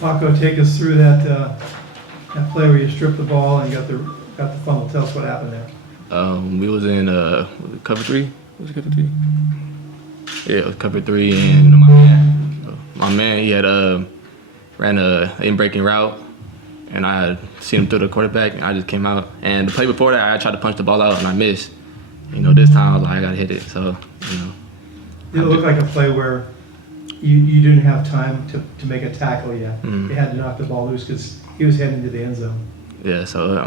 Paco, take us through that play where you stripped the ball and got the fumble. Tell us what happened there. We was in was it cover 3? Was it cover 3? Yeah, it was cover 3, and my man he had ran a in-breaking route, and I had seen him through the quarterback, and I just came out. And the play before that, I tried to punch the ball out, and I missed. This time I was like, I gotta hit it. So, Did it look like a play where you didn't have time to make a tackle yet? Mm-hmm. You had to knock the ball loose because he was heading to the end zone. Yeah, so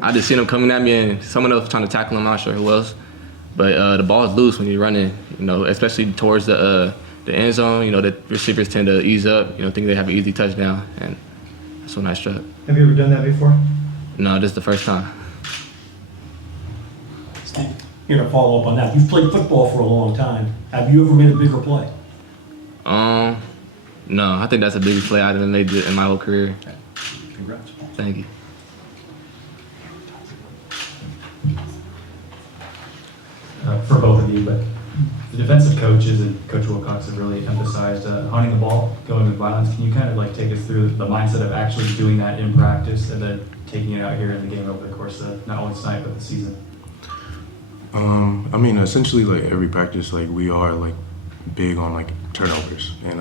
I just seen him coming at me, and someone else was trying to tackle him. I'm not sure who else, but the ball is loose when you're running. Especially towards the end zone. The receivers tend to ease up. Think they have an easy touchdown, and that's when I struck. Have you ever done that before? No, this is the first time. Steve, here to follow up on that. You've played football for a long time. Have you ever made a bigger play? No, I think that's a bigger play I've ever made in my whole career. Congrats. Thank you. For both of you, but the defensive coaches and Coach Wilcox have really emphasized hunting the ball, going with violence. Can you kind of take us through the mindset of actually doing that in practice and then taking it out here in the game over the course of not only tonight but the season? Essentially, every practice, we are big on turnovers, and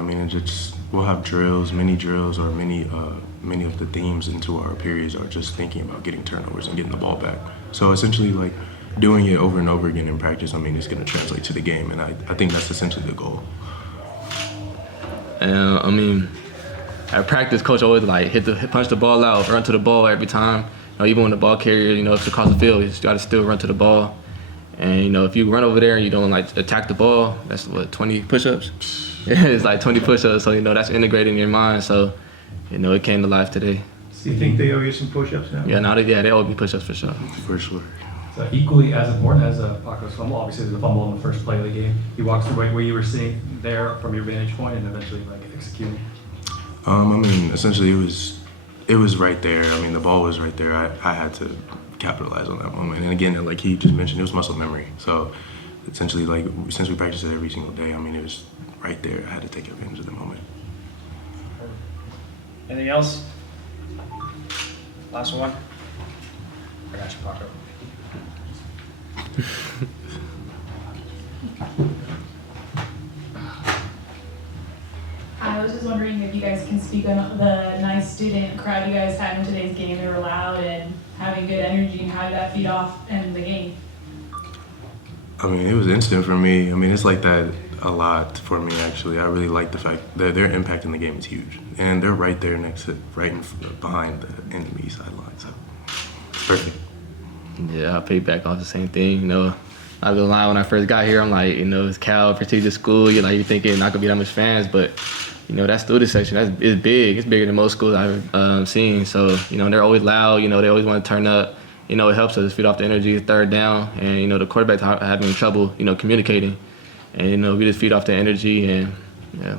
we'll have drills, mini drills, or many of the themes into our periods are just thinking about getting turnovers and getting the ball back. So essentially, doing it over and over again in practice, it's going to translate to the game, and I think that's essentially the goal. At practice, coach always punch the ball out, run to the ball every time. Even when the ball carrier, if it's across the field, you just got to still run to the ball. And if you run over there and you don't attack the ball, that's 20 push-ups. It's 20 push-ups, so that's integrated in your mind. So, it came to life today. Do you think they owe you some push-ups now? Yeah, they owe me push-ups for sure. For sure. So equally as important as Paco's fumble, obviously there's a fumble on the first play of the game. You walked through where you were seeing there from your vantage point and eventually executing. Essentially it was right there. The ball was right there. I had to capitalize on that moment. And again, he just mentioned, it was muscle memory. So essentially, since we practice it every single day, it was right there. I had to take advantage of the moment. Anything else? Last one? I got you, Paco. I was just wondering if you guys can speak on the nice student crowd you guys had in today's game. They were loud and having good energy, and how did that feed off in the game? It was instant for me. It's like that a lot for me, actually. I really like the fact that their impact in the game is huge. And they're right there behind the enemy sideline. So it's perfect. Yeah, I paid back off the same thing. Not gonna lie, when I first got here, I'm it's Cal, prestigious school. You're thinking not gonna be that much fans, but that student section is big. It's bigger than most schools I've seen. So they're always loud. They always want to turn up. It helps us feed off the energy, third down, and the quarterback's having trouble communicating, and we just feed off the energy, and yeah.